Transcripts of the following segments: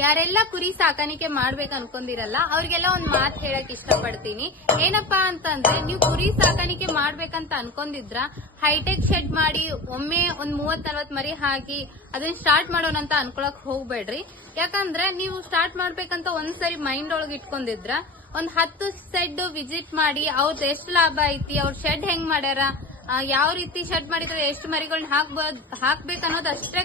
ಯಾರೆಲ್ಲ ಕುರಿ ಸಾಕಾಣಿಕೆ ಮಾಡ್ಬೇಕು ಅನ್ಕೊಂಡಿರಲ್ಲ ಅವ್ರಿಗೆಲ್ಲ ಒಂದ್ ಮಾತು ಹೇಳಕ್ ಇಷ್ಟಪಡ್ತೀನಿ. ಏನಪ್ಪಾ ಅಂತಂದ್ರೆ, ನೀವು ಕುರಿ ಸಾಕಾಣಿಕೆ ಮಾಡ್ಬೇಕಂತ ಅನ್ಕೊಂಡಿದ್ರ ಹೈಟೆಕ್ ಶೆಡ್ ಮಾಡಿ ಒಮ್ಮೆ ಒಂದ್ 30-40 ಮರಿ ಹಾಕಿ ಅದನ್ನ ಸ್ಟಾರ್ಟ್ ಮಾಡೋಣ ಅಂತ ಅನ್ಕೊಳಕ್ ಹೋಗ್ಬೇಡ್ರಿ. ಯಾಕಂದ್ರೆ ನೀವು ಸ್ಟಾರ್ಟ್ ಮಾಡ್ಬೇಕಂತ ಒಂದ್ಸರಿ ಮೈಂಡ್ ಒಳಗ್ ಇಟ್ಕೊಂಡಿದ್ರ ಒಂದ್ 10 ಶೆಡ್ ವಿಸಿಟ್ ಮಾಡಿ ಅವ್ರದ್ದು ಎಷ್ಟು ಲಾಭ ಐತಿ, ಅವ್ರ ಶೆಡ್ ಹೆಂಗ್ ಮಾಡ್ಯಾರ, ಯಾವ ರೀತಿ ಶೆಡ್ ಮಾಡಿದ್ರೆ ಎಷ್ಟು ಮರಿಗಳನ್ನ ಹಾಕ್ಬೇಕು ಅನ್ನೋದು ಅಷ್ಟೇ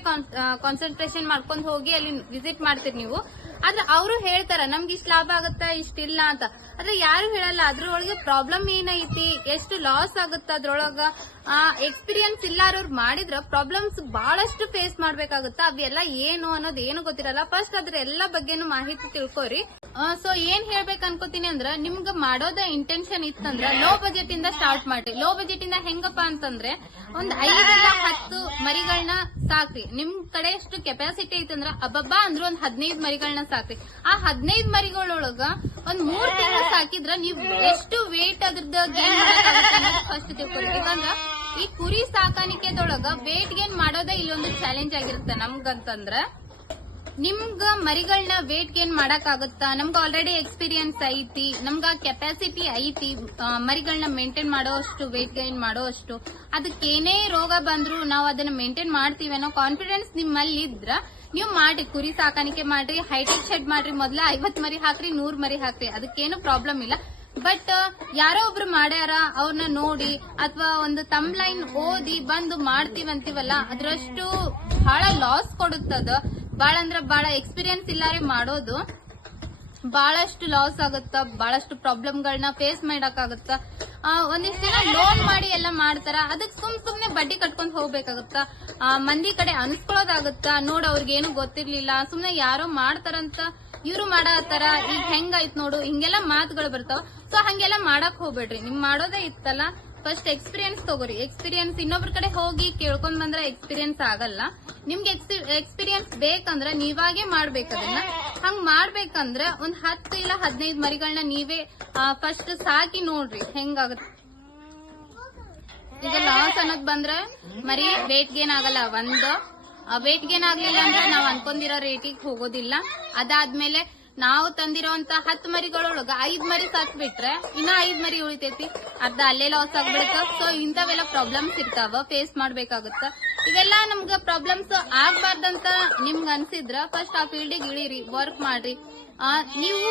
ಕಾನ್ಸಂಟ್ರೇಷನ್ ಮಾಡ್ಕೊಂಡು ಹೋಗಿ ಅಲ್ಲಿ ವಿಸಿಟ್ ಮಾಡ್ತೀರಿ ನೀವು. ಆದ್ರೆ ಅವರು ಹೇಳ್ತಾರ ನಮ್ಗೆ ಇಷ್ಟ ಲಾಭ ಆಗುತ್ತಾ ಇಷ್ಟಿಲ್ಲ ಅಂತ. ಆದ್ರೆ ಯಾರು ಹೇಳಲ್ಲ ಅದ್ರೊಳಗೆ ಪ್ರಾಬ್ಲಮ್ ಏನೈತಿ, ಎಷ್ಟು ಲಾಸ್ ಆಗುತ್ತ ಅದ್ರೊಳಗ. ಎಕ್ಸ್ಪೀರಿಯನ್ಸ್ ಇಲ್ಲಾರವ್ರು ಮಾಡಿದ್ರ ಪ್ರಾಬ್ಲಮ್ಸ್ ಬಹಳಷ್ಟು ಫೇಸ್ ಮಾಡ್ಬೇಕಾಗುತ್ತ. ಅವೆಲ್ಲ ಏನು ಅನ್ನೋದು ಏನು ಗೊತ್ತಿರಲ್ಲ. ಫಸ್ಟ್ ಅದ್ರ ಎಲ್ಲ ಬಗ್ಗೆನು ಮಾಹಿತಿ ತಿಳ್ಕೊರಿ. ಸೊ ಏನ್ ಹೇಳ್ಬೇಕು ಅನ್ಕೋತೀನಿ ಅಂದ್ರ, ನಿಮ್ಗ ಮಾಡೋದ ಇಂಟೆನ್ಷನ್ ಇತ್ತಂದ್ರ ಲೋ ಬಜೆಟ್ ಇಂದ ಸ್ಟಾರ್ಟ್ ಮಾಡ್ರಿ. ಲೋ ಬಜೆಟ್ ಇಂದ ಹೆಂಗಪ್ಪ ಅಂತಂದ್ರೆ ಒಂದ್ 5-10 ಮರಿಗಳನ್ನ ಸಾಕ್ರಿ. ನಿಮ್ ಕಡೆ ಎಷ್ಟು ಕೆಪಾಸಿಟಿ ಐತಂದ್ರ ಅಬ್ಬಬ್ಬಾ ಅಂದ್ರ ಒಂದ್ 15 ಮರಿಗಳನ್ನ ಸಾಕ್ರಿ. ಆ 15 ಮರಿಗಳೊಳಗ ಒಂದ್ 3 ತಿಂಗಳು ಸಾಕಿದ್ರ ನೀವ್ ಎಷ್ಟು ವೇಟ್ ಅದ್ರದ್ದು ಗೇನ್ ಫಸ್ಟ್ ತಿಳ್ಕೊರಿ. ಯಾಕಂದ್ರ ಈ ಕುರಿ ಸಾಕಾಣಿಕೆದೊಳಗ ವೇಟ್ ಗೇನ್ ಮಾಡೋದೇ ಇಲ್ಲೊಂದು ಚಾಲೆಂಜ್ ಆಗಿರುತ್ತೆ ನಮ್ಗಂತಂದ್ರ. ನಿಮ್ಗ ಮರಿಗಳನ್ನ ವೇಟ್ ಗೇನ್ ಮಾಡಕ್ ಆಗುತ್ತಾ, ನಮ್ಗ ಆಲ್ರೆಡಿ ಎಕ್ಸ್ಪೀರಿಯನ್ಸ್ ಐತಿ, ನಮ್ಗ ಕೆಪಾಸಿಟಿ ಐತಿ ಮರಿಗಳನ್ನ ಮೇಂಟೈನ್ ಮಾಡೋ ಅಷ್ಟು, ವೇಟ್ ಗೇನ್ ಮಾಡೋ ಅಷ್ಟು, ಅದಕ್ಕೇನೇ ರೋಗ ಬಂದ್ರು ನಾವು ಅದನ್ನ ಮೇಂಟೈನ್ ಮಾಡ್ತೀವಿ ಅನ್ನೋ ಕಾನ್ಫಿಡೆನ್ಸ್ ನಿಮ್ಮಲ್ಲಿ ಇದ್ರ ನೀವು ಮಾಡಿ ಕುರಿ ಸಾಕಾಣಿಕೆ ಮಾಡ್ರಿ. ಹೈಟೆಕ್ ಶೆಡ್ ಮಾಡ್ರಿ. ಮೊದ್ಲ 50 ಮರಿ ಹಾಕ್ರಿ, 100 ಮರಿ ಹಾಕ್ರಿ, ಅದಕ್ಕೇನು ಪ್ರಾಬ್ಲಮ್ ಇಲ್ಲ. ಬಟ್ ಯಾರೋ ಒಬ್ರು ಮಾಡ್ಯಾರ ಅವ್ರನ್ನ ನೋಡಿ ಅಥವಾ ಒಂದು ತಮ್ಲೈನ್ ಓದಿ ಬಂದು ಮಾಡ್ತೀವಂತೀವಲ್ಲ, ಅದ್ರಷ್ಟು ಬಹಳ ಲಾಸ್ ಕೊಡುತ್ತದ. ಬಾಳ ಅಂದ್ರ ಬಾಳ ಎಕ್ಸ್ಪೀರಿಯನ್ಸ್ ಇಲ್ಲಾರೆ ಮಾಡೋದು ಬಹಳಷ್ಟು ಲಾಸ್ ಆಗುತ್ತ, ಬಹಳಷ್ಟು ಪ್ರಾಬ್ಲಮ್ಗಳನ್ನ ಫೇಸ್ ಮಾಡಕ್ಕಾಗುತ್ತ. ಒಂದಿಷ್ಟು ಜನ ಲೋನ್ ಮಾಡಿ ಎಲ್ಲ ಮಾಡ್ತಾರ, ಅದಕ್ಕೆ ಸುಮ್ನೆ ಬಡ್ಡಿ ಕಟ್ಕೊಂಡ್ ಹೋಗ್ಬೇಕಾಗುತ್ತ. ಮಂದಿ ಕಡೆ ಅನ್ಸ್ಕೊಳ್ಳೋದಾಗುತ್ತ, ನೋಡ್ ಅವ್ರಿಗೇನು ಗೊತ್ತಿರ್ಲಿಲ್ಲ, ಸುಮ್ನೆ ಯಾರೋ ಮಾಡ್ತಾರಂತ ಇವ್ರು ಮಾಡತ್ತಾರ, ಈಗ ಹೆಂಗಾಯ್ತು ನೋಡು, ಹಿಂಗೆಲ್ಲ ಮಾತುಗಳು ಬರ್ತಾವ. ಸೊ ಹಂಗೆಲ್ಲ ಮಾಡಕ್ ಹೋಗ್ಬೇಡ್ರಿ. ನಿಮ್ ಮಾಡೋದೇ ಇತ್ತಲ್ಲ, ಫಸ್ಟ್ ಎಕ್ಸ್ಪೀರಿಯನ್ಸ್ ತಗೋರಿ. ಎಕ್ಸ್ಪೀರಿಯನ್ಸ್ ಇನ್ನೊಬ್ರ ಕಡೆ ಹೋಗಿ ಕೇಳ್ಕೊಂಡ್ ಬಂದ್ರೆ ಎಕ್ಸ್ಪೀರಿಯನ್ಸ್ ಆಗಲ್ಲ. ನಿಮ್ಗೆ ಎಕ್ಸ್ಪೀರಿಯನ್ಸ್ ಬೇಕಂದ್ರ ನೀವಾಗೆ ಮಾಡ್ಬೇಕದನ್ನ. ಹಂಗ್ ಮಾಡ್ಬೇಕಂದ್ರ ಒಂದ್ 10 ಇಲ್ಲ 15 ಮರಿಗಳನ್ನ ನೀವೇ ಫಸ್ಟ್ ಸಾಕಿ ನೋಡ್ರಿ ಹೆಂಗಾಗತ್ತೆ. ಈಗ ಲಾಸ್ ಅನ್ನೋದ್ ಬಂದ್ರೆ ಮರಿ ವೇಟ್ ಗೇನ್ ಆಗಲ್ಲ. ವೇಟ್ ಗೇನ್ ಆಗ್ಲಿಲ್ಲ ಅಂದ್ರೆ ನಾವ್ ಅನ್ಕೊಂಡಿರೋ ರೇಟಿಗೆ ಹೋಗೋದಿಲ್ಲ. ಅದಾದ್ಮೇಲೆ ನಾವು ತಂದಿರೋಂತ 10 ಮರಿಗಳೊಳಗ 5 ಮರಿ ಸತ್ ಬಿಟ್ರೆ ಇನ್ನ 5 ಮರಿ ಉಳಿತೈತಿ, ಅರ್ಧ ಅಲ್ಲೇ ಲಾಸ್ ಆಗ್ಬಿಡುತ್ತ. ಸೊ ಇಂಥವೆಲ್ಲ ಪ್ರಾಬ್ಲಮ್ಸ್ ಇರ್ತಾವ, ಫೇಸ್ ಮಾಡ್ಬೇಕಾಗುತ್ತ. ಇವೆಲ್ಲ ನಮ್ಗ ಪ್ರಾಬ್ಲಮ್ಸ್ ಆಗ್ಬಾರ್ದಂತ ನಿಮ್ಗ ಅನ್ಸಿದ್ರ ಫಸ್ಟ್ ಆ ಫೀಲ್ಡಿಗೆ ಇಳಿರಿ, ವರ್ಕ್ ಮಾಡ್ರಿ. ನೀವು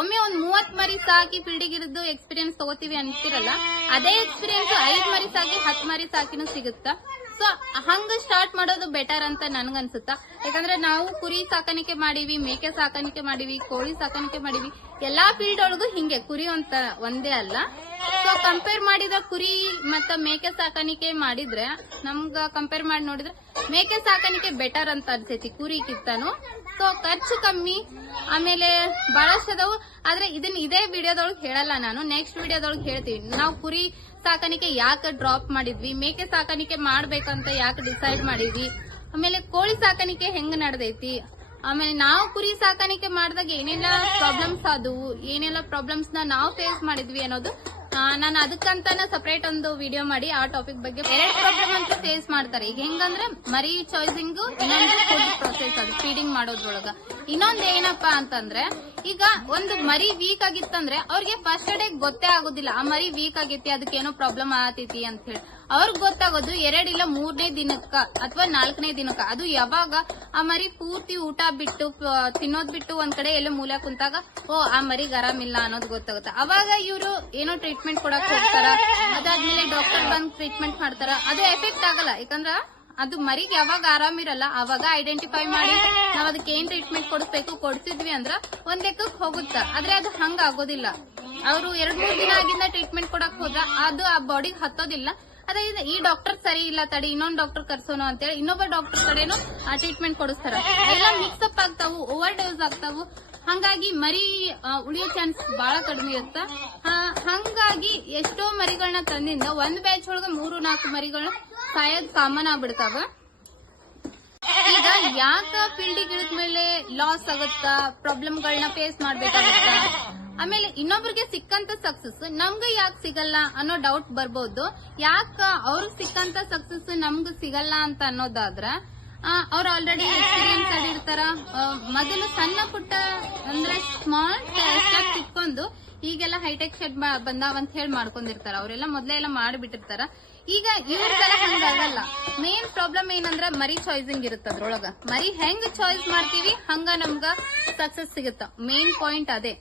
ಒಮ್ಮೆ ಒಂದ್ 30 ಮರಿ ಸಾಕಿ ಫೀಲ್ಡಿಗೆ ಇರಿದು ಎಕ್ಸ್ಪೀರಿಯನ್ಸ್ ತಗೋತೀವಿ ಅಂತೀರಲ್ಲ, ಅದೇ ಎಕ್ಸ್ಪೀರಿಯನ್ಸ್ 5 ಮರಿ ಸಾಕಿ 10 ಮರಿ ಸಾಕಿನೂ ಸಿಗುತ್ತ. ಸೊ ಹಂಗ ಸ್ಟಾರ್ಟ್ ಮಾಡೋದು ಬೆಟರ್ ಅಂತ ನನ್ಗನ್ಸುತ್ತ. ಯಾಕಂದ್ರೆ ನಾವು ಕುರಿ ಸಾಕಾಣಿಕೆ ಮಾಡೀವಿ, ಮೇಕೆ ಸಾಕಾಣಿಕೆ ಮಾಡೀವಿ, ಕೋಳಿ ಸಾಕಾಣಿಕೆ ಮಾಡೀವಿ. ಎಲ್ಲಾ ಫೀಲ್ಡ್ ಒಳಗೂ ಹಿಂಗೆ ಕುರಿ ಅಂತ ಒಂದೇ ಅಲ್ಲ. ಸೊ ಕಂಪೇರ್ ಮಾಡಿದ್ರೆ ಕುರಿ ಮತ್ತ ಮೇಕೆ ಸಾಕಾಣಿಕೆ ಮಾಡಿದ್ರೆ ನಮ್ಗ ಕಂಪೇರ್ ಮಾಡಿ ನೋಡಿದ್ರೆ ಮೇಕೆ ಸಾಕಾಣಿಕೆ ಬೆಟರ್ ಅಂತ ಅನ್ಸೈತಿ ಕುರಿಗಿಂತಾನು. ಸೊ ಖರ್ಚು ಕಮ್ಮಿ, ಆಮೇಲೆ ಬಹಳಷ್ಟು ಅದಾವು. ಆದ್ರೆ ಇದನ್ನ ಇದೇ ವಿಡಿಯೋದೊಳಗೆ ಹೇಳಲ್ಲ ನಾನು, ನೆಕ್ಸ್ಟ್ ವಿಡಿಯೋದೊಳಗೆ ಹೇಳ್ತೀವಿ. ನಾವು ಕುರಿ ಸಾಕಾಣಿಕೆ ಯಾಕೆ ಡ್ರಾಪ್ ಮಾಡಿದ್ವಿ, ಮೇಕೆ ಸಾಕಾಣಿಕೆ ಮಾಡ್ಬೇಕಂತ ಯಾಕೆ ಡಿಸೈಡ್ ಮಾಡಿದ್ವಿ, ಆಮೇಲೆ ಕೋಳಿ ಸಾಕಾಣಿಕೆ ಹೆಂಗ್ ನಡೆದೈತಿ, ಆಮೇಲೆ ನಾವು ಕುರಿ ಸಾಕಾಣಿಕೆ ಮಾಡಿದಾಗ ಏನೆಲ್ಲ ಪ್ರಾಬ್ಲಮ್ಸ್ ಆದವು, ಏನೆಲ್ಲ ಪ್ರಾಬ್ಲಮ್ಸ್ ನ ನಾವು ಫೇಸ್ ಮಾಡಿದ್ವಿ ಅನ್ನೋದು ನಾನು ಅದಕ್ಕಂತಾನೆ ಸಪರೇಟ್ ಒಂದು ವಿಡಿಯೋ ಮಾಡಿ ಆ ಟಾಪಿಕ್ ಬಗ್ಗೆ. 2 ಪ್ರಾಬ್ಲಮ್ ಅಂತ ಫೇಸ್ ಮಾಡ್ತಾರೆ. ಈಗ ಹೆಂಗಂದ್ರೆ ಮರಿ ಚಾಯ್ಸಿಂಗ್, ಇನ್ನೊಂದು ಫುಡ್ ಪ್ರೊಸೆಸ್, ಅದು ಫೀಡಿಂಗ್ ಮಾಡೋದ್ರೊಳಗ. ಇನ್ನೊಂದ್ ಏನಪ್ಪಾ ಅಂತಂದ್ರೆ, ಈಗ ಒಂದು ಮರಿ ವೀಕ್ ಆಗಿತ್ತಂದ್ರೆ ಅವ್ರಿಗೆ ಫಸ್ಟ್ ಡೇ ಗೊತ್ತೇ ಆಗೋದಿಲ್ಲ ಆ ಮರಿ ವೀಕ್ ಆಗೈತಿ, ಅದಕ್ಕೇನೋ ಪ್ರಾಬ್ಲಮ್ ಆಗತೈತಿ ಅಂತ ಹೇಳಿ. ಅವ್ರಿಗೆ ಗೊತ್ತಾಗೋದು 2 ಇಲ್ಲ 3ನೇ ದಿನಕ್ಕ ಅಥವಾ 4ನೇ ದಿನಕ್ಕ. ಅದು ಯಾವಾಗ ಆ ಮರಿ ಪೂರ್ತಿ ಊಟ ಬಿಟ್ಟು ತಿನ್ನೋದ್ ಬಿಟ್ಟು ಒಂದ್ ಕಡೆ ಎಲ್ಲೋ ಮೂಲೆ ಕುಂತಾಗ ಓ ಆ ಮರಿಗೆ ಆರಾಮಿಲ್ಲ ಅನ್ನೋದು ಗೊತ್ತಾಗುತ್ತೆ. ಅವಾಗ ಇವ್ರು ಏನೋ ಟ್ರೀಟ್ಮೆಂಟ್ ಕೊಡಕ್ ಹೋಗ್ತಾರ. ಅದಾದ್ಮೇಲೆ ಡಾಕ್ಟರ್ ಬಂದ್ ಟ್ರೀಟ್ಮೆಂಟ್ ಮಾಡ್ತಾರ. ಅದು ಎಫೆಕ್ಟ್ ಆಗಲ್ಲ, ಯಾಕಂದ್ರ ಅದು ಮರಿಗೆ ಯಾವಾಗ ಆರಾಮಿರಲ್ಲ ಅವಾಗ ಐಡೆಂಟಿಫೈ ಮಾಡಿ ನಾವ್ ಅದಕ್ಕೆ ಏನ್ ಟ್ರೀಟ್ಮೆಂಟ್ ಕೊಡಿಸ್ಬೇಕು ಕೊಡ್ಸಿದ್ವಿ ಅಂದ್ರ ಒಂದ್ ಲೆಕ್ಕಕ್ಕೆ ಹೋಗುತ್ತ. ಆದ್ರೆ ಅದು ಹಂಗ ಆಗೋದಿಲ್ಲ. ಅವ್ರು 2-3 ದಿನ ಆಗಿಂದ ಟ್ರೀಟ್ಮೆಂಟ್ ಕೊಡಕ್ ಹೋದ್ರ ಅದು ಆ ಬಾಡಿಗೆ ಹತ್ತೋದಿಲ್ಲ. ಅದೇ ಈ ಡಾಕ್ಟರ್ ಸರಿ ಇಲ್ಲ ತಡಿ ಇನ್ನೊಂದ್ ಡಾಕ್ಟರ್ ಕರ್ಸೋನು ಅಂತೇಳಿ ಇನ್ನೊಬ್ಬ ಡಾಕ್ಟರ್ ಕಡೆನು ಟ್ರೀಟ್ಮೆಂಟ್ ಕೊಡಿಸ್ತಾರ. ಎಲ್ಲ ಮಿಕ್ಸಪ್ ಆಗ್ತಾವು, ಓವರ್ ಡೋಸ್ ಆಗ್ತಾವು. ಹಂಗಾಗಿ ಮರಿ ಉಳಿಯೋ ಚಾನ್ಸ್ ಬಹಳ ಕಡಿಮೆ ಇರುತ್ತ. ಹಂಗಾಗಿ ಎಷ್ಟೋ ಮರಿಗಳನ್ನ ತಂದಿಂದ ಒಂದ್ ಬ್ಯಾಚ್ ಒಳಗ 3-4 ಮರಿಗಳನ್ನ ಸಾಯೋದ್ ಕಾಮನ್ ಆಗ್ಬಿಡ್ತಾವ. ಈಗ ಯಾಕ ಫೀಲ್ಡಿಗೆ ಇಳಿದ್ಮೇಲೆ ಲಾಸ್ ಆಗುತ್ತಾ, ಪ್ರಾಬ್ಲಮ್ಗಳನ್ನ ಫೇಸ್ ಮಾಡ್ಬೇಕಾಗುತ್ತ, ಆಮೇಲೆ ಇನ್ನೊಬ್ರಿಗೆ ಸಿಕ್ಕಂತ ಸಕ್ಸಸ್ ನಮ್ಗ ಯಾಕೆ ಸಿಗಲ್ಲ ಅನ್ನೋ ಡೌಟ್ ಬರ್ಬೋದು. ಯಾಕ ಅವ್ರಿಗೆ ಸಿಕ್ಕಂತ ಸಕ್ಸಸ್ ನಮ್ಗ ಸಿಗಲ್ಲ ಅಂತ ಅನ್ನೋದಾದ್ರ ಅವ್ರು ಆಲ್ರೆಡಿ ಎಕ್ಸ್ಪೀರಿಯನ್ಸ್ ಆಗಿರ್ತಾರ. ಮೊದಲು ಸಣ್ಣ ಪುಟ್ಟ ಅಂದ್ರೆ ಸ್ಮಾಲ್ ಸ್ಟೆಪ್ ಇಟ್ಕೊಂಡು ಈಗೆಲ್ಲ ಹೈಟೆಕ್ ಶೆಡ್ ಬಂದಾವ ಅಂತ ಹೇಳಿ ಮಾಡ್ಕೊಂಡಿರ್ತಾರ. ಅವರೆಲ್ಲ ಮೊದ್ಲೇ ಎಲ್ಲ ಮಾಡಿಬಿಟ್ಟಿರ್ತಾರ. ಈಗ ಇವ್ರದೆಲ್ಲ ಹಂಗಾಗಲ್ಲ. ಮೇನ್ ಪ್ರಾಬ್ಲಮ್ ಏನಂದ್ರ ಮರಿ ಚಾಯ್ಸಿಂಗ್ ಇರುತ್ತೆ. ಅದ್ರೊಳಗ ಮರಿ ಹೆಂಗ್ ಚಾಯ್ಸ್ ಮಾಡ್ತೀವಿ ಹಂಗ ನಮ್ಗ ಸಕ್ಸಸ್ ಸಿಗುತ್ತ. ಮೇನ್ ಪಾಯಿಂಟ್ ಅದೇ.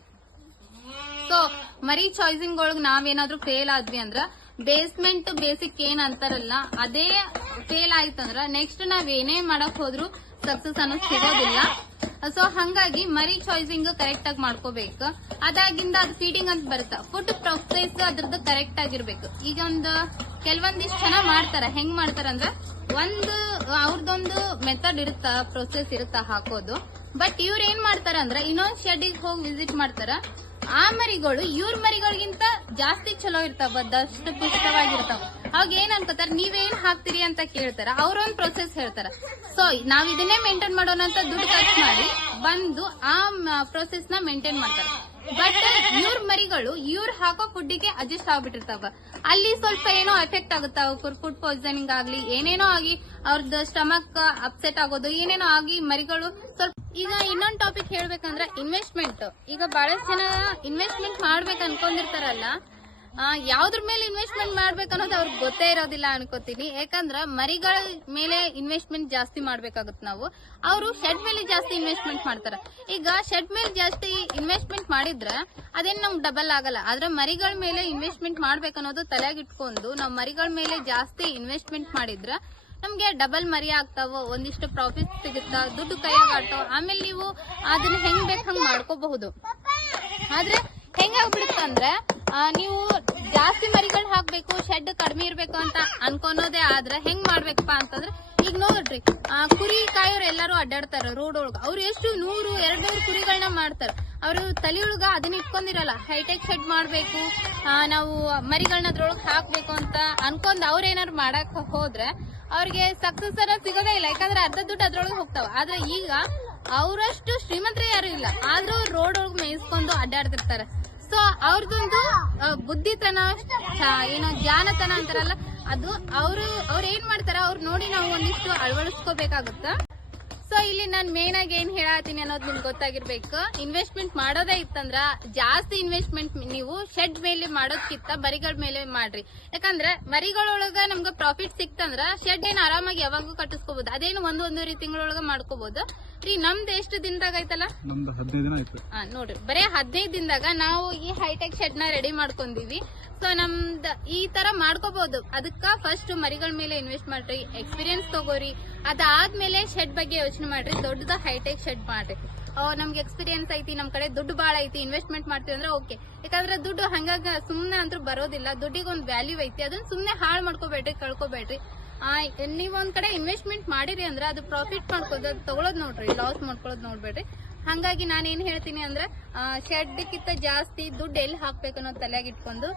ಸೊ ಮರಿ ಚಾಯ್ಸಿಂಗ್ ಒಳಗ್ ನಾವೇನಾದ್ರೂ ಫೇಲ್ ಆದ್ವಿ ಅಂದ್ರ ಬೇಸ್ಮೆಂಟ್ ಬೇಸಿಕ್ ಏನ್ ಅಂತಾರಲ್ಲ ಅದೇ ಫೇಲ್ ಆಯ್ತಂದ್ರ ನೆಕ್ಸ್ಟ್ ನಾವ್ ಏನೇ ಮಾಡಕ್ ಹೋದ್ರು ಸಕ್ಸಸ್ ಅನ್ನೋದು ಸಿಗೋದಿಲ್ಲ. ಸೊ ಹಂಗಾಗಿ ಮರಿ ಚಾಯ್ಸಿಂಗ್ ಕರೆಕ್ಟ್ ಆಗಿ ಮಾಡ್ಕೋಬೇಕು. ಅದಾಗಿಂದ ಅದು ಫೀಡಿಂಗ್ ಅಂತ ಬರುತ್ತ. ಫುಡ್ ಪ್ರೊಸೆಸ್ ಅದ್ರದ್ದು ಕರೆಕ್ಟ್ ಆಗಿರ್ಬೇಕು. ಈಗ ಕೆಲವೊಂದಿಷ್ಟು ಜನ ಮಾಡ್ತಾರ. ಹೆಂಗ್ ಮಾಡ್ತಾರ ಅಂದ್ರ ಅವ್ರದೊಂದು ಮೆಥಡ್ ಇರುತ್ತ, ಪ್ರೊಸೆಸ್ ಇರುತ್ತ ಹಾಕೋದು. ಬಟ್ ಇವ್ರ ಏನ್ ಮಾಡ್ತಾರ ಅಂದ್ರ ಇನ್ನೊಂದ್ ಶೆಡ್ಗೆ ಹೋಗಿ ವಿಸಿಟ್ ಮಾಡ್ತಾರ. ಆ ಮರಿಗಳು ಇವ್ರ ಮರಿಗಳಿಗಿಂತ ಜಾಸ್ತಿ ಚಲೋ ಇರ್ತಾವ, ದಷ್ಟ ಪುಷ್ಟವಾಗಿರ್ತಾವ. ಅವಾಗ ಏನ್ ಅನ್ಕೋತಾರ, ನೀವೇನ್ ಹಾಕ್ತಿರಿ ಅಂತ ಕೇಳ್ತಾರ. ಅವ್ರೊಂದ್ ಪ್ರೊಸೆಸ್ ಹೇಳ್ತಾರ. ಸೊ ನಾವ್ ಇದನ್ನೇ ಮೇಂಟೈನ್ ಮಾಡೋಣ ಅಂತ ದುಡ್ಡು ಖರ್ಚು ಮಾಡಿ ಬಂದು ಆ ಪ್ರೊಸೆಸ್ ನ ಮೇಂಟೈನ್ ಮಾಡ್ತಾರ. ಬಟ್ ಇವ್ರ ಮರಿಗಳು ಇವ್ರ ಹಾಕೋ ಫುಡ್ಡಿಗೆ ಅಡ್ಜಸ್ಟ್ ಆಗ್ಬಿಟ್ಟಿರ್ತಾವ. ಅಲ್ಲಿ ಸ್ವಲ್ಪ ಏನೋ ಎಫೆಕ್ಟ್ ಆಗುತ್ತಾವ. ಫುಡ್ ಪಾಯ್ಸನಿಂಗ್ ಆಗ್ಲಿ ಏನೇನೋ ಆಗಿ ಅವ್ರದ್ದು ಸ್ಟಮಕ್ ಅಪ್ಸೆಟ್ ಆಗೋದು ಏನೇನೋ ಆಗಿ ಮರಿಗಳು ಸ್ವಲ್ಪ. ಈಗ ಇನ್ನೊಂದು ಟಾಪಿಕ್ ಹೇಳ್ಬೇಕಂದ್ರೆ ಇನ್ವೆಸ್ಟ್ಮೆಂಟ್. ಈಗ ಬಹಳಷ್ಟು ಜನ ಇನ್ವೆಸ್ಟ್ಮೆಂಟ್ ಮಾಡ್ಬೇಕು ಅನ್ಕೊಂಡಿರ್ತಾರಲ್ಲ, ಯಾವ್ದ್ರ ಮೇಲೆ ಇನ್ವೆಸ್ಟ್ಮೆಂಟ್ ಮಾಡ್ಬೇಕನ್ನೋದು ಅವ್ರಿಗೆ ಗೊತ್ತೇ ಇರೋದಿಲ್ಲ ಅನ್ಕೋತೀನಿ. ಯಾಕಂದ್ರ ಮರಿಗಳ ಮೇಲೆ ಇನ್ವೆಸ್ಟ್ಮೆಂಟ್ ಜಾಸ್ತಿ ಮಾಡ್ಬೇಕಾಗುತ್ತೆ ನಾವು. ಅವರು ಶೆಡ್ ಮೇಲೆ ಜಾಸ್ತಿ ಇನ್ವೆಸ್ಟ್ಮೆಂಟ್ ಮಾಡ್ತಾರ. ಈಗ ಶೆಡ್ ಮೇಲೆ ಜಾಸ್ತಿ ಇನ್ವೆಸ್ಟ್ಮೆಂಟ್ ಮಾಡಿದ್ರ ಅದೇನ್ ನಮ್ಗೆ ಡಬಲ್ ಆಗಲ್ಲ. ಆದ್ರೆ ಮರಿಗಳ ಮೇಲೆ ಇನ್ವೆಸ್ಟ್ಮೆಂಟ್ ಮಾಡ್ಬೇಕನ್ನೋದು ತಲೆಗಿಟ್ಕೊಂಡು ನಾವ್ ಮರಿಗಳ ಮೇಲೆ ಜಾಸ್ತಿ ಇನ್ವೆಸ್ಟ್ಮೆಂಟ್ ಮಾಡಿದ್ರ ನಮ್ಗೆ ಡಬಲ್ ಮರಿ ಆಗ್ತಾವ. ಒಂದಿಷ್ಟು ಪ್ರಾಫಿಟ್ ಸಿಗುತ್ತಾ, ದುಡ್ಡು ಕೈಯಾಗಾಟೋ. ಆಮೇಲೆ ನೀವು ಅದನ್ನ ಹೆಂಗ್ ಬೇಕು ಹಂಗ್ ಮಾಡ್ಕೋಬಹುದು. ಆದ್ರೆ ಹೆಂಗಾಗ್ಬಿಡುತ್ತ ಅಂದ್ರೆ ನೀವು ಜಾಸ್ತಿ ಮರಿಗಳು ಹಾಕ್ಬೇಕು, ಶೆಡ್ ಕಡಿಮೆ ಇರ್ಬೇಕು ಅಂತ ಅನ್ಕೊನೋದೇ ಆದ್ರೆ ಹೆಂಗ್ ಮಾಡ್ಬೇಕಪ್ಪ ಅಂತಂದ್ರೆ, ಈಗ ನೋಡ್ರಿ ಕುರಿ ಕಾಯೋರು ಎಲ್ಲಾರು ಅಡ್ಡಾಡ್ತಾರ ರೋಡ್ ಒಳಗ. ಅವ್ರು ಎಷ್ಟು 100-200 ಕುರಿಗಳನ್ನ ಮಾಡ್ತಾರ. ಅವ್ರು ತಲೆಯೊಳಗ ಅದನ್ನ ಇಟ್ಕೊಂಡಿರಲ್ಲ, ಹೈಟೆಕ್ ಶೆಡ್ ಮಾಡ್ಬೇಕು, ನಾವು ಮರಿಗಳನ್ನ ಅದ್ರೊಳಗ್ ಹಾಕ್ಬೇಕು ಅಂತ ಅನ್ಕೊಂಡ್ ಅವ್ರೇನಾದ್ರು ಮಾಡಕ್ ಹೋದ್ರೆ ಅವ್ರಿಗೆ ಸಕ್ಸಸ್ ಅನ್ನ ಸಿಗೋದೇ ಇಲ್ಲ. ಯಾಕಂದ್ರೆ ಅರ್ಧ ದುಡ್ಡು ಅದ್ರೊಳಗೆ ಹೋಗ್ತಾವ. ಆದ್ರೆ ಈಗ ಅವರಷ್ಟು ಶ್ರೀಮಂತರು ಯಾರು ಇಲ್ಲ, ಆದ್ರೂ ರೋಡ್ ಒಳಗ್ ಮೇಯಿಸ್ಕೊಂಡು ಅಡ್ಡಾಡ್ತಿರ್ತಾರೆ. ಸೊ ಅವ್ರದೊಂದು ಬುದ್ಧಿತನ, ಏನೋ ಜ್ಞಾನತನ ಅಂತಾರಲ್ಲ, ಅದು ಅವ್ರು ಏನ್ ಮಾಡ್ತಾರ ಅವ್ರು ನೋಡಿ ನಾವು ಒಂದಿಷ್ಟು ಅಳವಡಿಸ್ಕೋಬೇಕಾಗುತ್ತ. ಸೊ ಇಲ್ಲಿ ನಾನ್ ಮೇನ್ ಆಗಿ ಏನ್ ಹೇಳತ್ತೀನಿ ಅನ್ನೋದು ನಿಮ್ಗೆ ಗೊತ್ತಾಗಿರ್ಬೇಕು. ಇನ್ವೆಸ್ಟ್ಮೆಂಟ್ ಮಾಡೋದೇ ಇತ್ತಂದ್ರ ಜಾಸ್ತಿ ಇನ್ವೆಸ್ಟ್ಮೆಂಟ್ ನೀವು ಶೆಡ್ ಮೇಲೆ ಮಾಡೋದ್ಕಿಂತ ಮರಿಗಳ ಮೇಲೆ ಮಾಡ್ರಿ. ಯಾಕಂದ್ರೆ ಮರಿಗಳೊಳಗ ನಮ್ಗ ಪ್ರಾಫಿಟ್ ಸಿಕ್ತಂದ್ರ ಶೆಡ್ ಏನ್ ಆರಾಮಾಗಿ ಯಾವಾಗೂ ಕಟ್ಟಿಸ್ಕೋಬಹುದು. ಅದೇನು ಒಂದೂವರೆ ತಿಂಗಳೊಳಗ ಮಾಡ್ಕೋಬಹುದು. ರೀ ನಮ್ದು ಎಷ್ಟು ದಿನದಾಗ ಐತಲ್ಲ, ನಮ್ದು 15 ದಿನ ಆಯ್ತು ನೋಡ್ರಿ. ಬರೇ 15 ದಿನದಾಗ ನಾವು ಈ ಹೈಟೆಕ್ ಶೆಡ್ ನ ರೆಡಿ ಮಾಡ್ಕೊಂಡಿವಿ. ಸೊ ನಮ್ದ ಈ ತರ ಮಾಡ್ಕೋಬಹುದು. ಅದಕ್ಕ ಫಸ್ಟ್ ಮರಿಗಳ ಮೇಲೆ ಇನ್ವೆಸ್ಟ್ ಮಾಡ್ರಿ, ಎಕ್ಸ್ಪೀರಿಯನ್ಸ್ ತಗೋರಿ. ಅದಾದ್ಮೇಲೆ ಶೆಡ್ ಬಗ್ಗೆ ಯೋಚನೆ ಮಾಡ್ರಿ. ದೊಡ್ಡದ ಹೈಟೆಕ್ ಶೆಡ್ ಮಾಡ್ರಿ. ನಮ್ಗೆ ಎಕ್ಸ್ಪೀರಿಯನ್ಸ್ ಐತಿ, ನಮ್ ಕಡೆ ದುಡ್ಡು ಬಾಳ ಐತಿ, ಇನ್ವೆಸ್ಟ್ಮೆಂಟ್ ಮಾಡ್ತೀವಿ ಅಂದ್ರೆ ಓಕೆ. ಯಾಕಂದ್ರೆ ದುಡ್ಡು ಹಂಗಾಗ ಸುಮ್ನೆ ಅಂತೂ ಬರೋದಿಲ್ಲ. ದುಡ್ಡಿಗೆ ಒಂದು ವ್ಯಾಲ್ಯೂ ಐತಿ. ಅದನ್ನ ಸುಮ್ನೆ ಹಾಳು ಮಾಡ್ಕೋಬೇಡ್ರಿ, ಕಳ್ಕೊಬೇಡ್ರಿ. ನೀವ್ ಒಂದ್ ಕಡೆ ಇನ್ವೆಸ್ಟ್ಮೆಂಟ್ ಮಾಡಿರಿ ಅಂದ್ರೆ ಅದು ಪ್ರಾಫಿಟ್ ಮಾಡ್ಕೋದು, ಅದು ತಗೊಳೋದ್ ನೋಡ್ರಿ, ಲಾಸ್ ಮಾಡ್ಕೊಳ್ಳೋದ್ ನೋಡ್ಬೇಡ್ರಿ. ಹಂಗಾಗಿ ನಾನೇನ್ ಹೇಳ್ತೀನಿ ಅಂದ್ರೆ ಶೆಡ್ಕಿಂತ ಜಾಸ್ತಿ ದುಡ್ಡು ಎಲ್ಲಿ ಹಾಕ್ಬೇಕು ಅನ್ನೋದು ತಲೆಯಾಗ ಇಟ್ಕೊಂಡು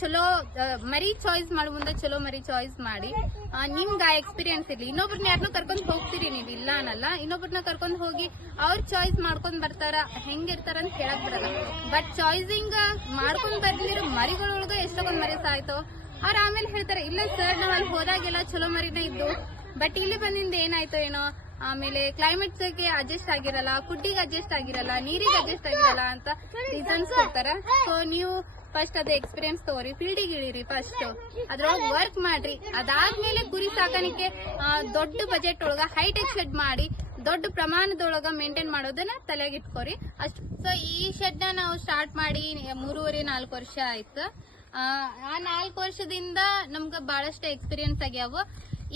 ಚಲೋ ಮರಿ ಚಾಯ್ಸ್ ಮಾಡೋ ಮುಂದೆ ಚಲೋ ಮರಿ ಚಾಯ್ಸ್ ಮಾಡಿ. ನಿಮ್ಗ ಎಕ್ಸ್ಪೀರಿಯನ್ಸ್ ಇರ್ಲಿ. ಇನ್ನೊಬ್ರನ್ನ ಯಾರನ್ನೂ ಕರ್ಕೊಂಡ್ ಹೋಗ್ತೀರಿ ನೀವು, ಇಲ್ಲ ಅನ್ನಲ್ಲ. ಇನ್ನೊಬ್ರನ್ನ ಕರ್ಕೊಂಡ್ ಹೋಗಿ ಅವ್ರ ಚಾಯ್ಸ್ ಮಾಡ್ಕೊಂಡ್ ಬರ್ತಾರ, ಹೆಂಗಿರ್ತಾರ ಅಂತ ಹೇಳಕ್ ಬಿಡಲ್ಲ. ಬಟ್ ಚಾಯ್ಸಿಂಗ್ ಮಾಡ್ಕೊಂಡ್ ಬರ್ದಿರೋ ಮರಿಗಳೊಳಗ ಎಷ್ಟೊಂದ್ ಮರಿ ಸಾಯ್ತೋ. ಅವ್ರ ಆಮೇಲೆ ಹೇಳ್ತಾರೆ, ಇಲ್ಲ ಸರ್ ನಾವ್ ಅಲ್ಲಿ ಹೋದಾಗೆಲ್ಲ ಚಲೋ ಮರಿನೇ ಇದ್ದು, ಬಟ್ ಇಲ್ಲಿ ಬಂದಿಂದ ಏನಾಯ್ತೋ ಏನೋ, ಆಮೇಲೆ ಕ್ಲೈಮೇಟ್ ಗೆ ಅಡ್ಜಸ್ಟ್ ಆಗಿರಲ್ಲ, ಫುಡ್ಡಿಗೆ ಅಡ್ಜಸ್ಟ್ ಆಗಿರಲ್ಲ, ನೀರಿಗೆ ಅಡ್ಜಸ್ಟ್ ಆಗಿರಲ್ಲ ಅಂತ ರೀಸನ್ಸ್ ಕೊಡ್ತಾರ. ಸೊ ನೀವು ಫಸ್ಟ್ ಅದೇ ಎಕ್ಸ್ಪೀರಿಯನ್ಸ್ ತಗೋರಿ, ಫೀಲ್ಡಿಗೆ ಇಳಿರಿ, ಫಸ್ಟ್ ಅದ್ರೊಳಗೆ ವರ್ಕ್ ಮಾಡ್ರಿ. ಅದಾದ್ಮೇಲೆ ಕುರಿ ಸಾಕಾಣಿಕೆ ದೊಡ್ಡ ಬಜೆಟ್ ಒಳಗ ಹೈಟೆಕ್ ಶೆಡ್ ಮಾಡಿ ದೊಡ್ಡ ಪ್ರಮಾಣದೊಳಗ ಮೇಂಟೈನ್ ಮಾಡೋದನ್ನ ತಲೆಯಾಗ ಇಟ್ಕೋರಿ ಅಷ್ಟು. ಸೊ ಈ ಶೆಡ್ ನ ನಾವು ಸ್ಟಾರ್ಟ್ ಮಾಡಿ 3.5-4 ವರ್ಷ ಆಯ್ತು. ಆ 4 ವರ್ಷದಿಂದ ನಮ್ಗ ಬಹಳಷ್ಟು ಎಕ್ಸ್ಪೀರಿಯನ್ಸ್ ಆಗ್ಯಾವ.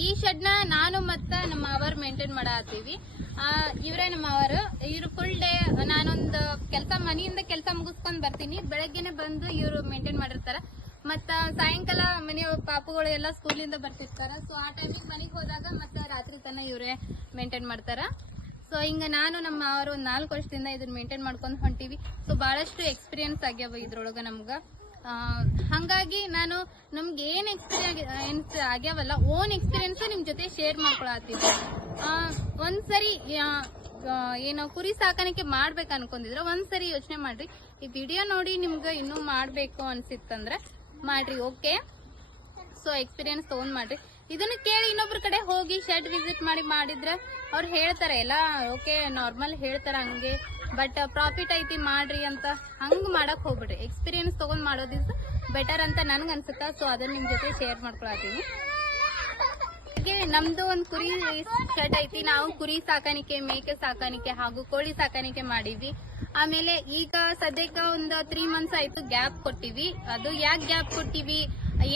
ಈ ಶೆಡ್ ನ ನಾನು ಮತ್ತ ನಮ್ಮ ಅವರ್ ಮೇಂಟೈನ್ ಮಾಡತ್ತೀವಿ. ಇವ್ರೇ ನಮ್ಮ ಅವರು. ಇವ್ರು ಫುಲ್ ಡೇ ನಾನೊಂದು ಮನೆಯಿಂದ ಕೆಲಸ ಮುಗಿಸ್ಕೊಂಡ್ ಬರ್ತೀನಿ, ಬೆಳಗ್ಗೆನೆ ಬಂದು ಇವ್ರು ಮೇಂಟೈನ್ ಮಾಡಿರ್ತಾರ. ಮತ್ತ ಸಾಯಂಕಾಲ ಮನೆ ಪಾಪುಗಳು ಎಲ್ಲ ಸ್ಕೂಲಿಂದ ಬರ್ತಿರ್ತಾರ. ಸೊ ಆ ಟೈಮಿಗೆ ಮನೆಗೆ ಹೋದಾಗ ಮತ್ತ ರಾತ್ರಿ ತನ ಇವ್ರೇ ಮೇಂಟೈನ್ ಮಾಡ್ತಾರ. ಸೊ ಹಿಂಗ ನಾನು ನಮ್ಮ ಅವರು 4 ವರ್ಷದಿಂದ ಇದನ್ನ ಮೇಂಟೈನ್ ಮಾಡ್ಕೊಂಡ್ ಹೊಂಟಿವಿ. ಸೊ ಬಹಳಷ್ಟು ಎಕ್ಸ್ಪೀರಿಯನ್ಸ್ ಆಗ್ಯಾವ ಇದ್ರೊಳಗ ನಮ್ಗ. ಹಂಗಾಗಿ ನಾನು ನಮ್ಗೆ ಏನ್ ಎಕ್ಸ್ಪೀರಿಯನ್ಸ್ ಆಗ್ಯಾವಲ್ಲ, ಓನ್ ಎಕ್ಸ್ಪೀರಿಯನ್ಸ್ ನಿಮ್ ಜೊತೆ ಶೇರ್ ಮಾಡ್ಕೊಳತ್ತೀನಿ. ಒಂದ್ಸರಿ ಏನೋ ಕುರಿ ಸಾಕಾಣಿಕೆ ಮಾಡ್ಬೇಕು ಅನ್ಕೊಂಡಿದ್ರೆ ಒಂದ್ಸರಿ ಯೋಚನೆ ಮಾಡ್ರಿ. ಈ ವಿಡಿಯೋ ನೋಡಿ ನಿಮ್ಗೆ ಇನ್ನೂ ಮಾಡ್ಬೇಕು ಅನ್ಸಿತ್ತಂದ್ರೆ ಮಾಡ್ರಿ, ಓಕೆ. ಸೊ ಎಕ್ಸ್ಪೀರಿಯನ್ಸ್ ತಗೊಂಡ್ ಮಾಡ್ರಿ. ಇದನ್ನ ಕೇಳಿ ಇನ್ನೊಬ್ರ ಕಡೆ ಹೋಗಿ ಶೆಡ್ ವಿಸಿಟ್ ಮಾಡಿದ್ರೆ ಅವ್ರು ಹೇಳ್ತಾರೆ ಎಲ್ಲ ಓಕೆ ನಾರ್ಮಲ್ ಹೇಳ್ತಾರ ಹಂಗೆ, ಬಟ್ ಪ್ರಾಫಿಟ್ ಐತಿ ಮಾಡ್ರಿ ಅಂತ ಹಂಗ್ ಮಾಡಕ್ ಹೋಗ್ಬಿಡ್ರಿ. ಎಕ್ಸ್ಪೀರಿಯನ್ಸ್ ತಗೊಂಡ್ ಮಾಡೋದಿಸ್ ಬೆಟರ್ ಅಂತ ನನ್ಗೆ ಅನ್ಸುತ್ತಾ. ಸೊ ಅದನ್ನ ನಿಮ್ ಜೊತೆ ಶೇರ್ ಮಾಡ್ಕೊಳತೀನಿ. ನಮ್ದು ಒಂದ್ ಕುರಿ ಶೆಡ್ ಐತಿ. ನಾವು ಕುರಿ ಸಾಕಾಣಿಕೆ, ಮೇಕೆ ಸಾಕಾಣಿಕೆ ಹಾಗೂ ಕೋಳಿ ಸಾಕಾಣಿಕೆ ಮಾಡೀವಿ. ಆಮೇಲೆ ಈಗ ಸದ್ಯಕ್ಕೆ ಒಂದು 3 months ಆಯ್ತು ಗ್ಯಾಪ್ ಕೊಟ್ಟಿವಿ. ಅದು ಯಾಕೆ ಗ್ಯಾಪ್ ಕೊಟ್ಟಿವಿ,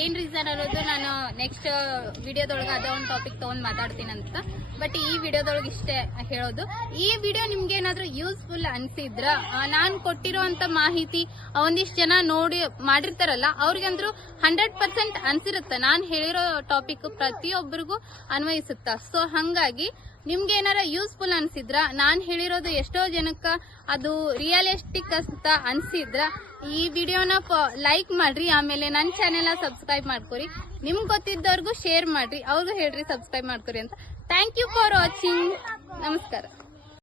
ಏನ್ ರೀಸನ್ ಅನ್ನೋದು ನಾನು ನೆಕ್ಸ್ಟ್ ವಿಡಿಯೋದೊಳಗೆ ಅದೇ ಒಂದು ಟಾಪಿಕ್ ತಗೊಂಡ್ ಮಾತಾಡ್ತೀನಿ ಅಂತ. ಬಟ್ ಈ ವಿಡಿಯೋದೊಳಗೆ ಇಷ್ಟೇ ಹೇಳೋದು. ಈ ವಿಡಿಯೋ ನಿಮ್ಗೆ ಏನಾದ್ರೂ ಯೂಸ್ಫುಲ್ ಅನ್ಸಿದ್ರ, ನಾನ್ ಕೊಟ್ಟಿರೋಂತ ಮಾಹಿತಿ ಒಂದಿಷ್ಟು ಜನ ನೋಡಿ ಮಾಡಿರ್ತಾರಲ್ಲ ಅವ್ರಿಗಂದ್ರು 100% ಅನ್ಸಿರುತ್ತ. ನಾನ್ ಹೇಳಿರೋ ಟಾಪಿಕ್ ಪ್ರತಿಯೊಬ್ಬರಿಗೂ ಅನ್ವಯಿಸುತ್ತ. ಸೊ ಹಂಗಾಗಿ ನಿಮ್ಗೆ ಏನಾರ ಯೂಸ್ಫುಲ್ ಅನ್ಸಿದ್ರ, ನಾನ್ ಹೇಳಿರೋದು ಎಷ್ಟೋ ಜನಕ್ಕ ಅದು ರಿಯಲಿಸ್ಟಿಕ್ ಅಂತ ಅನ್ಸಿದ್ರ ಈ ವಿಡಿಯೋನ ಲೈಕ್ ಮಾಡ್ರಿ. ಆಮೇಲೆ ನನ್ನ ಚಾನೆಲ್ ಸಬ್ಸ್ಕ್ರೈಬ್ ಮಾಡ್ಕೊರಿ. ನಿಮ್ಗೆ ಗೊತ್ತಿದ್ದವ್ರಿಗೂ ಶೇರ್ ಮಾಡ್ರಿ, ಅವ್ರಿಗೂ ಹೇಳ್ರಿ ಸಬ್ಸ್ಕ್ರೈಬ್ ಮಾಡ್ಕೊರಿ ಅಂತ. Thank you for watching. ನಮಸ್ಕಾರ.